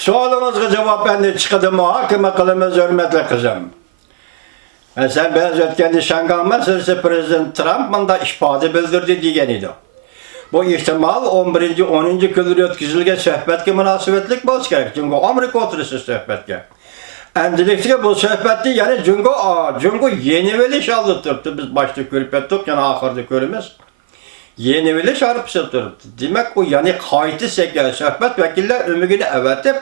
Sualınızga cevap bende çıkıdı muhakeme kılımız hürmetli kızım. Sen biraz ötkende Şangan meselesi Prezident Trump mında ifade bildirdi diyen idi. Bu ihtimal 11. 10. küldür ötküzülge söhbetke münasebetlik boz gerek. Çünkü Amerika oturusu söhbetke. Endilikte bu söhbeti yani çünkü yeni veliş aldı turptu. Biz başta görüp ettik yani ahırda görümüz. Yeni veliş arıp turptu. Demek o yani kayıtı seker söhbet vekiller ümügünü evetip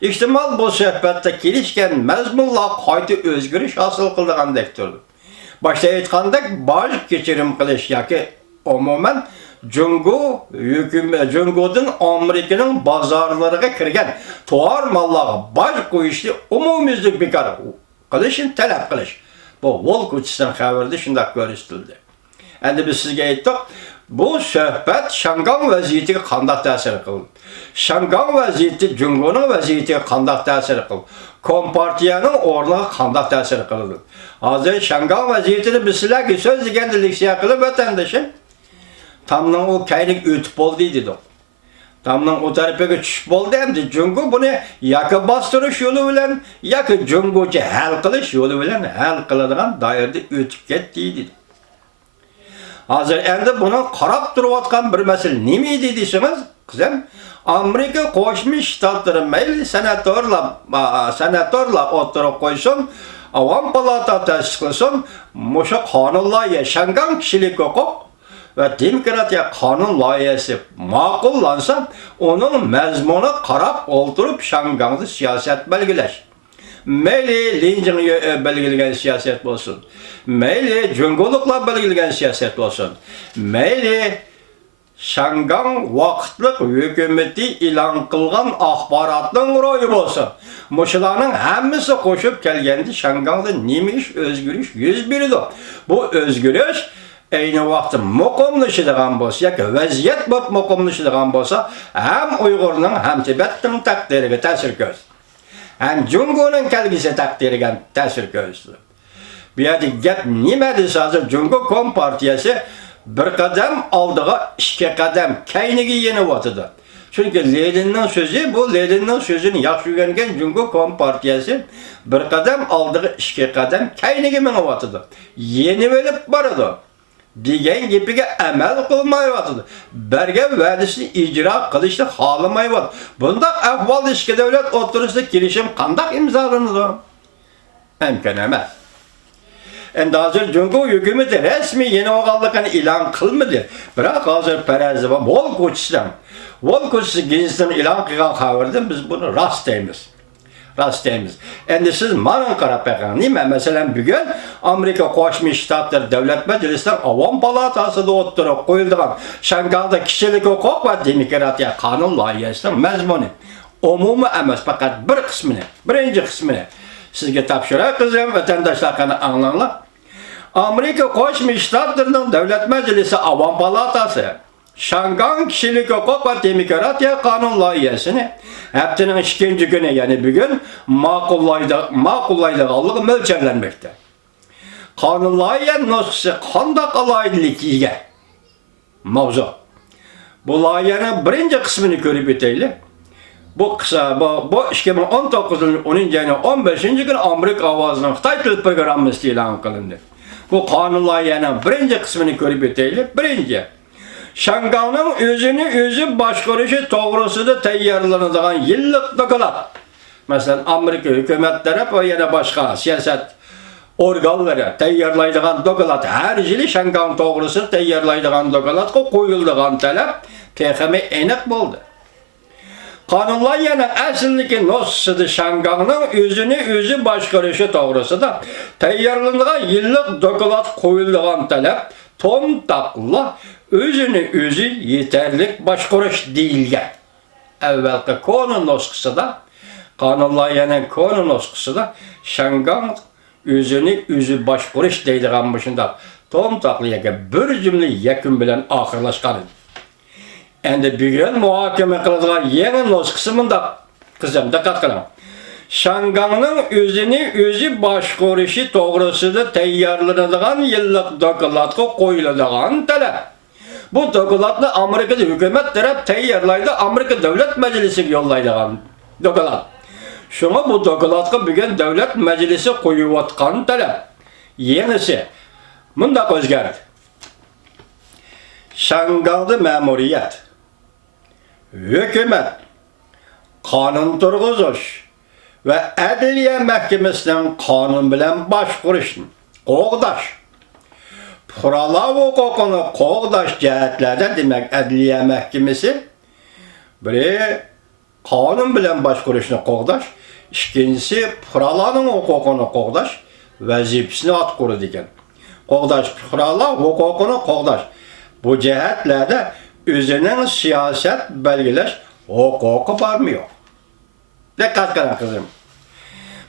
ihtimal bu söhbette kilişken mezmunla kayıtı özgürüş hasıl kıldığan dektirdi. Başta aytkandak baş geçirim kılış yaki umumen Cungo'dun Amerika'nın bazarlarına kirgen tuar mallara baş koyuşlu umumizlik bekar kılışın talep kılış. Bu Wall Kuts'tan haberde şundak görüstüldü. Endi biz sizge ayttık, bu söhbet Şangan vaziyetiga qanday ta'sir qildi? Şangan vaziyeti Cungo'nun vaziyetiga qanday ta'sir qildi? Kompartiyaning o'rniga qanday ta'sir qildi? Hozir Şangan vaziyetini biz sizlarga so'z degan leksiya qilib vatandoshim tamdan o kaylik ötüp oldu dedi. Tamdan o tarafa tushib oldu endi Jungo bunu yaka bastırış yolu bilen yaka Jungo'ca hal qilish yolu bilen hal qiladigan doirada ötüp ketdi dedi. Hazır endi buni qarab turayotgan bir mesele nima edi deysiniz? Qizim, Amerika Qo'shma Shtatlari mayli senatorlar o'tirib qo'ysin, Avam palata ta'sis qilsin, mushu qonun loyiha Şangan kishilik huquq ve demokratiya kanun loyihasi ma'qullansa, onun mazmuni qarab o'ltirib Şangan'da siyaset belgilash. Mayli Linjingga belgilagan siyaset bo'lsin. Mayli Cungoluklar belgilagan siyaset bo'lsin. Mayli Şangan vaqtliq hukumati e'lon qilgan axborotning ro'yi bo'lsin. Mushularning hammasi qo'shib kelganda Şangan'da nima ish o'zgarish yuz berdi. Bu o'zgarish ayni vaqtda muqimlashadigan bo'lsa, yoki vaziyat bo'lib muqimlashadigan bo'lsa, ham Uyg'urning ham Tibetning taqdiriga ta'sir ko'rsatadi. Hem Cungo'nun kelgisi takdirigen tesir göğüslü. Bir adet gap nime dese hazır Cungo Kompartiyası bir kadem aldığı iki kadem kaynığı yeni vatıdı. Çünkü Lenin'in sözü bu Lenin'in sözünü yaxşı öğrengen Cungo Kompartiyası bir kadem aldığı iki kadem kaynığı mene vatıdı. Yeni verip baradı. Digen gibiga amel kılmayıvatıdı. Berge vədisini icra kılıştı halamayıvadı. Bunda ahval işki devlet oturuşta girişim kandak imzalanıdı. Mümkün emas. Endi hazır Cungo hükümeti resmi yeni oğallıkını ilan kılmadı. Bırak hazır perezi var. Wall Kuts'ı gizlisinden ilan kılgan haberden biz bunu rastlayımız. Endi siz manın qarab baxın. Nima? Mesela bugün Amerika Qo'shma Shtatlar Davlat Majlisining Avam palatasida o'tirib qo'yilgan Şangan'da kishilik huquq va demokratiya qonun loyihasining mazmuni umumiy emas, faqat birinchi qismini sizga topshirib qizim vatandoshlar qani anglanglar. Amerika Qo'shma Shtatlarining Davlat Majlisi Avam palatasi Şangan kişilik hukuk ve demokratiya kanun loyihasini haftanın ikinci günü yani bugün ma'qullaydiganligi mo'ljallanmoqda. Kanun loyiha nusxasi qanday alaydilik ega mavzu. Bu loyihaning birinchi qismini ko'rib o'taylik. Bu 2019 yılının 10. ayının 15. günü Amerika Ovozining Xitoy til programmasi e'lon qilindi. Bu kanun loyihaning birinchi qismini ko'rib o'taylik. Birinchi Şangan'ın özü başqarışı to'g'risida tayyorlanadigan yillik doklad. Mesela Amerika hükümetleri ve yana başka siyaset organları tayyorlaydigan doklad. Her yili Şangan to'g'risida tayyorlaydigan dokladga qo'yiladigan talab texmi aniq bo'ldi. Qonun loyihaning aslidagi nusxasida Şangan'ın özü başqarışı to'g'risida tayyorlanadigan yillik doklad qo'yiladigan talab tomtaqla özü yeterlik başqurish deyilgan. Avvalgi qonun nusxasida, qonun loyihaning qonun nusxasida Şangan özü başqurish deydigan shunda tomtaqliga bir jumla yakun bilan oxirlashgan. Endi bugun muhokama qiladigan yangi nusxasi bunda qizim diqqat qiling. Şangan'ın özü başqurishi to'g'risida tayyorlanadigan yillik dokladga qo'yiladigan talab. Bu dokladni Amerika hükümet taraf tayyorlaydi, Amerika Davlat Majlisiga yo'llaydigan Doklad. Şuna bu dokladga bugün devlet meclisi koyuvatkan talep. Yenisi. Mundaq özgerdi. Şangaldı memuriyet. Hükümet. Kanun turguzuş ve Adliye Mahkemesi'nin kanun bilen başkuruşun qoğdaş. Puralav hukukunu qoğdaş cihetlerde demek Adliye Mahkemesi biri kanun bilen başkuruşunu qoğdaş, ikincisi puralanın hukukunu qoğdaş, vazifesini at kuru diken. Qoğdaş, puralav hukukunu qoğdaş. Bu cihetlerde üzerinin siyaset belgeleş hukuku var mı yok? Dikkat kılın kızım.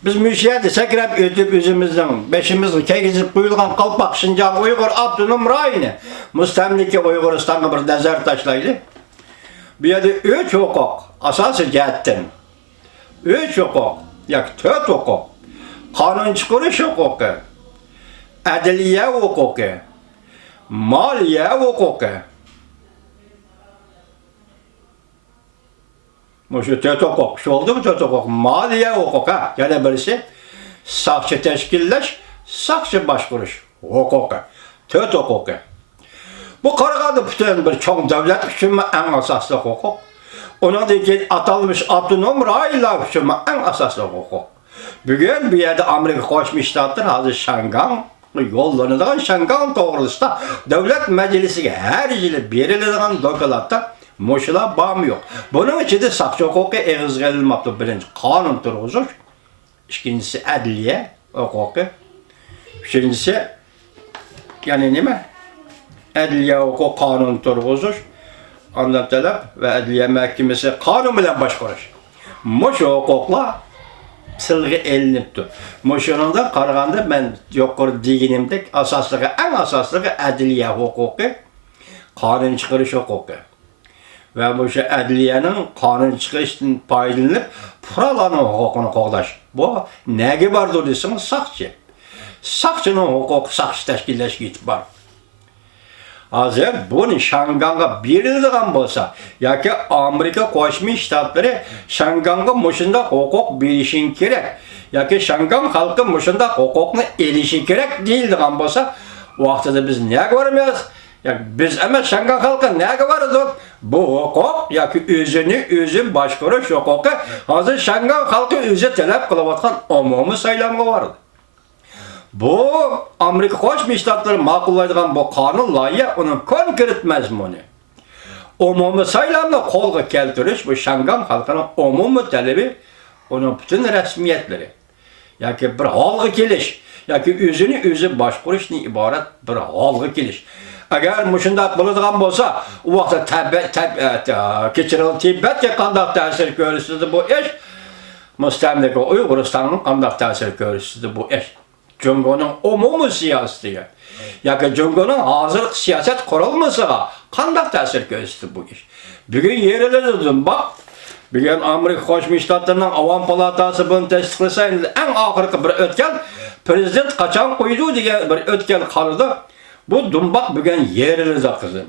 Biz müşahede sekrep ötüp üzümüzden beşimizi kegizip buyulgan kalpak Şinjan Uygur Abdunum rayını müstemliki Uyguristan'a bir dezer taşlaydı. Bir yerde 3 hukuk asası cihetten 3 hukuk yak 4 hukuk kanun çıkarış hukuku adliye hukuku maliye hukuku şu 4 hukuk şu oldu mu 4 hukuk maliye hukuku yani birisi sakçı teşkilleş sakçı başvuruş hukuku 4 hukuku. Bu karagadı bütün bir çoğun devlet üçün en asaslı hukuk. Ona da atalmış Abdunum raylar üçün en asaslı hukuk. Bugün bir yerde Amerika Koşmuş Ştatlar hazır Şangan yollanılan Şangan doğrultusunda devlet meclisi her yıl berilen dokulatta moşula bağımı yok. Bunun için de sakçı hukuku eğiz gelilmekte birinci kanun turguzuş. İkincisi adliye hukuku. Üçüncüsü yani ne mi? Adliye hukuk kanun turguzuş. Anlattılar ve Adliye Mahkemesi kanun bilen başvuruş. Moşu hukukla sılgı elinipti. Moşunun da karaganda ben yukarı diginimdek asaslığı en asaslığı adliye hukuku, kanun çıkarış hukuku. Ve bu şey adliyenin kanun çıkarışından paylanıp puralanın hukukunu qoğdaş. Bu nege vardır desiniz? Sakçı. Sakçının hukuku sakçı teşkilleşki var. Hazır bunu Şangan'a verildiğin bolsa, yoki Amerika Koşmuş Ştatları Şangan'a muşunda hukuk verişin gerek, yoki Şangan halkı muşunda hukukunu erişi gerek değildiğin bolsa, o vaxtada biz ne görmüyoruz? Yani biz ama Şangan halkı ne görüyoruz? Bu hukuk, yoki özün başvuruş hukuku, hazır Şangan halkı özü talep kılıvatkan umumi saylamı vardı. Bu Amerika Koşmuş Ştatları makullaydıgan bu kanun layığı onun konkret mezmunu. Umumi saylamla kolga keltiriş bu Şangan halkının umumi talebi onun bütün resmiyetleri. Yoki bir halga keliş, yoki özü başkuruşdan ibaret bir halga keliş. Agar muşundaq bo'ladigan bo'lsa, u vaqtda kechirilgan Tibetga qanday ta'sir ko'rsatdi bu ish? Mustamlika Uyg'uristonga qanday ta'sir ko'rsatdi bu ish? Cumhur'un umumi siyasetiga, yoki Cumhur'un hazır siyaset kurulmasıga qanday ta'sir ko'rsatdi bu ish? Bugun yerilardan bak, bugun Amerika Qo'shma Shtatlarining Avam palatasi buni tasdiqlasa, eng oxirgi bir o'tgan prezident qachon qo'ydi degan bir o'tgan qarorda bu dumbaq bugun yerildi qizim.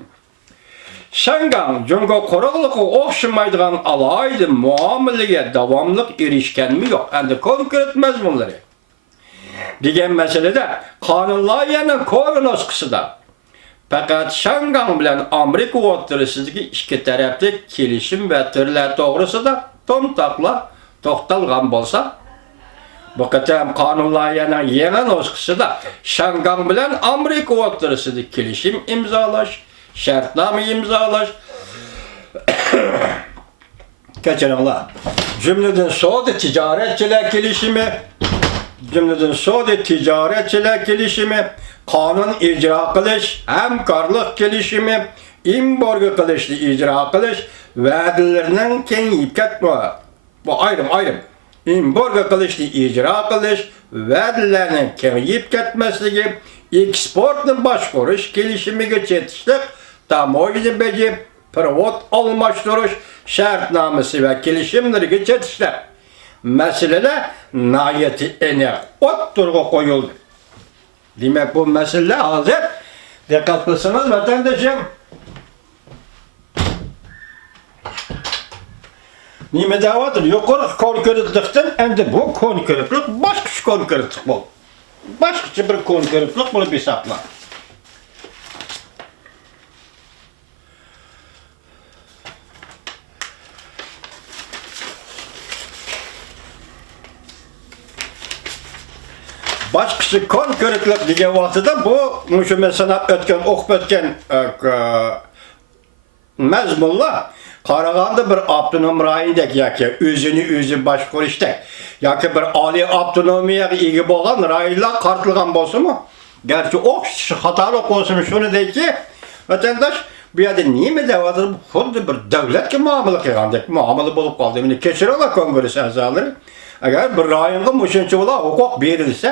Şangan Cumhur qurug'liqqa o'xshamaydigan alayda muomalaga davomli erishganmi yo'q? Endi konkret mazmunlari degan masalada qonun loyihaning ko'rinishida faqat Şangan bilan Amerika o'rtasidagi ikki tarafli kelishim va turlar to'g'risida to'xtalgan bo'lsa, bu qatam qonun loyihaning yangi nusxasida Şangan bilan Amerika o'rtasidagi kelishim imzolash, shartnoma imzolash, kechiringlar, jumladan savdo tijoratchilar kelishimi, qonun ijro qilish, hamkorlik kelishimi, embargo qilishni ijro qilish, va'dalarning kengayib ketmoqda. Bu ayrim. Embargo qilishni ijro qilish, va'dalarning kengayib ketmasligi, eksportni boshqarish kelishimiga chetishlik, tamoyilni bejib, pirovod almashtirish shartnomasi va kelishimlarga chetishlik. Meseleler nayeti ene oturga koyuldu. Demek bu mesele hazır. Dikkat kılsınız vatandaşım. Nime davadır? Yukarı konkretlikten endi bu konkretlik başka konkretlik bu. Başka bir konkretlik bunu bir sakla. Başkası konkretlik degan vaqtida bu mushu mesela o'tgan o'qib o'tgan mazmunlar qaraganda bir avtonom rayondek yoki o'zini o'zi boshqarishdek yoki bir oliy avtonomiyaga ega bo'lgan rayonlar qartilgan bo'lsa-mu, garchi o'qish xatolik bo'lsin shuni deyki, vatandosh bu yerda nima deyapti? Xuddi bir davlatga muomala qilgandek muomala bo'lib qoldi. Meni kechiringlar kongress a'zolari. Agar bir rayonga mushuncha bo'la huquq berilsa,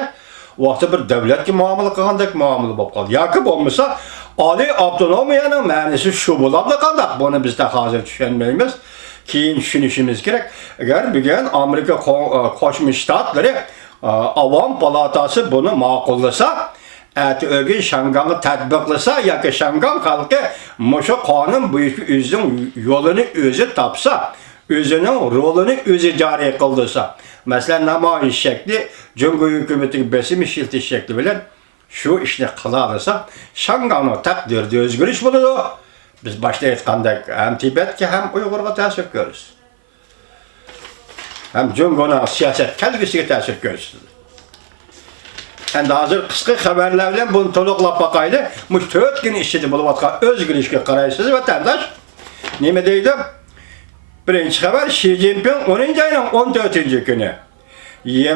vaqti bir davlatga muomala qilgandek muomala bo'lib qoldi. Yoki bo'lmasa oliy avtonomiyaning ma'nosi shu bo'ladi qandaq? Buni biz de hozir tushunmaymiz. Keyin tushunishimiz kerak. Agar bugun Amerika Qo'shma Shtatlari Avom palatasi buni ma'qullasa, o'g'in Shanganni tatbiqlasa yoki Shangan xalqi mushu qonun bo'yicha o'zining yo'lini o'zi topsa, o'zining rolini o'zi joriy qildisa, masalan namoyish shakli, Jungo hukumatiga besim ishiltish shakli bilan shu ishni qila olsa, Shanganning taqdirida o'zgarish bo'ladi. Biz boshda aytgandek, ham Tibetga ham Uyg'urga ta'sir ko'ramiz. Ham Jungoning siyosat kelgusiga ta'sir ko'ramiz. Endi hozir qisqa xabarlar bilan buni to'liqlab boqaylik. Mush 4 kun ichida bo'layotgan o'zgarishga qaraysiz vatandosh. Nima deydi? Birinchi xabar, Xi Jinping 10 ayning 14-kuni